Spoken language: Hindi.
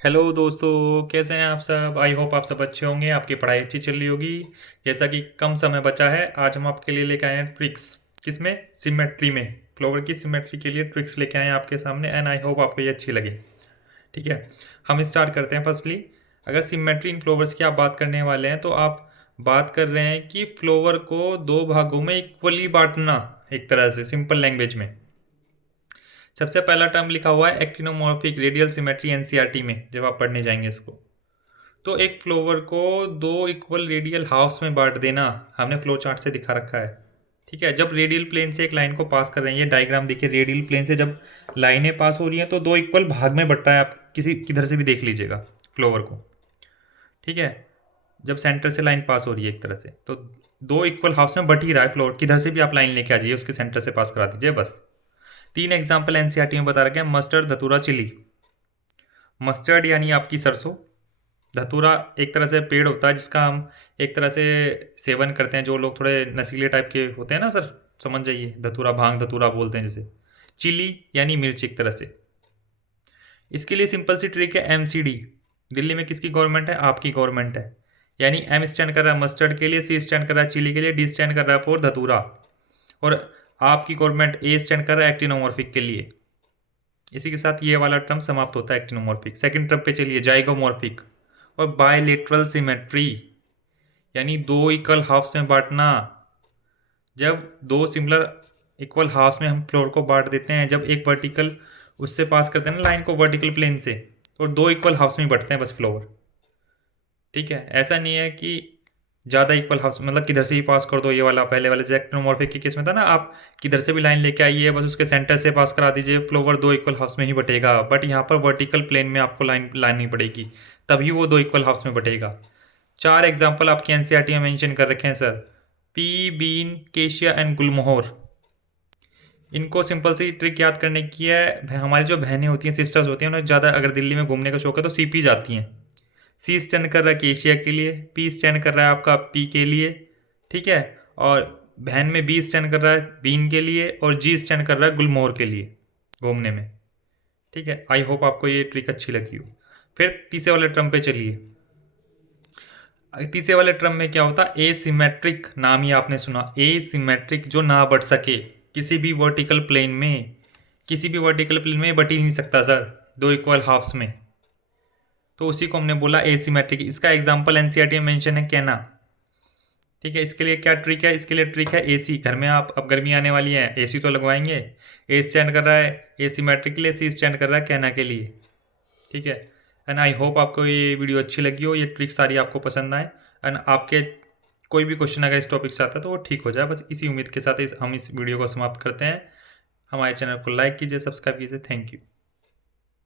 हेलो दोस्तों, कैसे हैं आप सब। आई होप आप सब अच्छे होंगे, आपकी पढ़ाई अच्छी चल रही होगी। जैसा कि कम समय बचा है, आज हम आपके लिए लेकर आए हैं ट्रिक्स। किसमें? सिमेट्री में। फ्लोवर की सिमेट्री के लिए ट्रिक्स लेके आए हैं आपके सामने, एंड आई होप आपको ये अच्छी लगे। ठीक है, हम स्टार्ट करते हैं। फर्स्टली, अगर सिमेट्री इन फ्लोवर्स की आप बात करने वाले हैं तो आप बात कर रहे हैं कि फ्लोवर को दो भागों में इक्वली बांटना, एक तरह से सिंपल लैंग्वेज में। सबसे पहला टर्म लिखा हुआ है एक्टिनोमॉर्फिक रेडियल सिमेट्री एनसीईआरटी में, जब आप पढ़ने जाएंगे इसको। तो एक फ्लोवर को दो इक्वल रेडियल हाफ्स में बांट देना, हमने फ्लो चार्ट से दिखा रखा है। ठीक है, जब रेडियल प्लेन से एक लाइन को पास कर रहे हैं, ये डायग्राम देखिए, रेडियल प्लेन से जब लाइनें पास हो रही हैं तो दो इक्वल भाग में बट रहा है। आप किसी किधर से भी देख लीजिएगा फ्लोवर को। ठीक है, जब सेंटर से लाइन पास हो रही है एक तरह से, तो दो इक्वल हाफ्स में बट ही रहा है फ्लोवर। किधर से भी आप लाइन लेके आ जाइए, उसके सेंटर से पास करा दीजिए बस। तीन एग्जाम्पल एनसीईआरटी में बता रखे हैं, मस्टर्ड, धतूरा, चिली। मस्टर्ड यानी आपकी सरसों। धतूरा एक तरह से पेड़ होता है जिसका हम एक तरह से सेवन करते हैं, जो लोग थोड़े नशीले टाइप के होते हैं ना सर, समझ जाइए, धतूरा, भांग धतूरा बोलते हैं जैसे। चिली यानी मिर्च एक तरह से। इसके लिए सिंपल सी ट्रिक है, एमसीडी। दिल्ली में किसकी गवर्नमेंट है? आपकी गवर्नमेंट है। यानी एम स्टैंड कर रहा है मस्टर्ड के लिए, सी स्टैंड कर रहा है चिली के लिए, डी स्टैंड कर रहा है फॉर धतूरा, और आपकी गवर्नमेंट ए स्टैंड कर रहा है एक्टिनोमॉर्फिक के लिए। इसी के साथ ये वाला टर्म समाप्त होता है, एक्टिनोमॉर्फिक। सेकंड टर्म पे चलिए, जाइगोमॉर्फिक और बायलेटरल सिमेट्री, यानी दो इक्वल हाफ्स में बांटना। जब दो सिमिलर इक्वल हाफ्स में हम फ्लोर को बांट देते हैं, जब एक वर्टिकल उससे पास करते हैं ना लाइन को वर्टिकल प्लेन से, और दो इक्वल हाफ्स में बंटते हैं बस फ्लोर। ठीक है, ऐसा नहीं है कि ज़्यादा इक्वल हाफ्स, मतलब किधर से ही पास कर दो। ये वाला पहले वाले जो एक्टिनोमॉर्फिक के केस में था ना, आप किधर से भी लाइन लेके आइए, बस उसके सेंटर से पास करा दीजिए, फ्लोवर दो इक्वल हाफ्स में ही बटेगा। बट यहाँ पर वर्टिकल प्लेन में आपको लाइन लानी पड़ेगी, तभी वो दो इक्वल हाफ्स में बटेगा। चार एग्जाम्पल आपकी एनसीईआरटी में मेंशन कर रखे हैं सर, पी, बीन, केशिया एंड गुलमोहर। इनको सिंपल सी ट्रिक याद करने की है। हमारी जो बहनें होती हैं, सिस्टर्स होती हैं, उन्हें ज़्यादा अगर दिल्ली में घूमने का शौक है तो सीपी जाती हैं। सी स्टैंड कर रहा है केशिया के लिए, पी स्टैंड कर रहा है आपका पी के लिए। ठीक है, और बहन में बी स्टैंड कर रहा है बीन के लिए, और जी स्टैंड कर रहा है गुलमोहर के लिए घूमने में। ठीक है, आई होप आपको ये ट्रिक अच्छी लगी हो। फिर तीसरे वाले ट्रम पे चलिए। तीसरे वाले ट्रम में क्या होता है? ए सिमेट्रिक, नाम ही आपने सुना, ए सिमेट्रिक, जो ना बढ़ सके किसी भी वर्टिकल प्लेन में। किसी भी वर्टिकल प्लेन में बढ़ ही नहीं सकता सर दो इक्वल हाफ्स में, तो उसी को हमने बोला एसिमेट्रिक। इसका एग्जांपल एनसीईआरटी में मेंशन है, कहना। ठीक है, इसके लिए क्या ट्रिक है? इसके लिए ट्रिक है एसी। घर में आप, अब गर्मी आने वाली है, एसी तो लगवाएंगे। ए स्टैंड कर रहा है एसिमेट्रिक के लिए, सी स्टैंड कर रहा है कहना के लिए। ठीक है, एंड आई होप आपको ये वीडियो अच्छी लगी हो, ये ट्रिक सारी आपको पसंद आए, एंड आपके कोई भी क्वेश्चन अगर इस टॉपिक से आता है तो वो ठीक हो जाए। बस इसी उम्मीद के साथ हम इस वीडियो को समाप्त करते हैं। हमारे चैनल को लाइक कीजिए, सब्सक्राइब कीजिए। Thank you.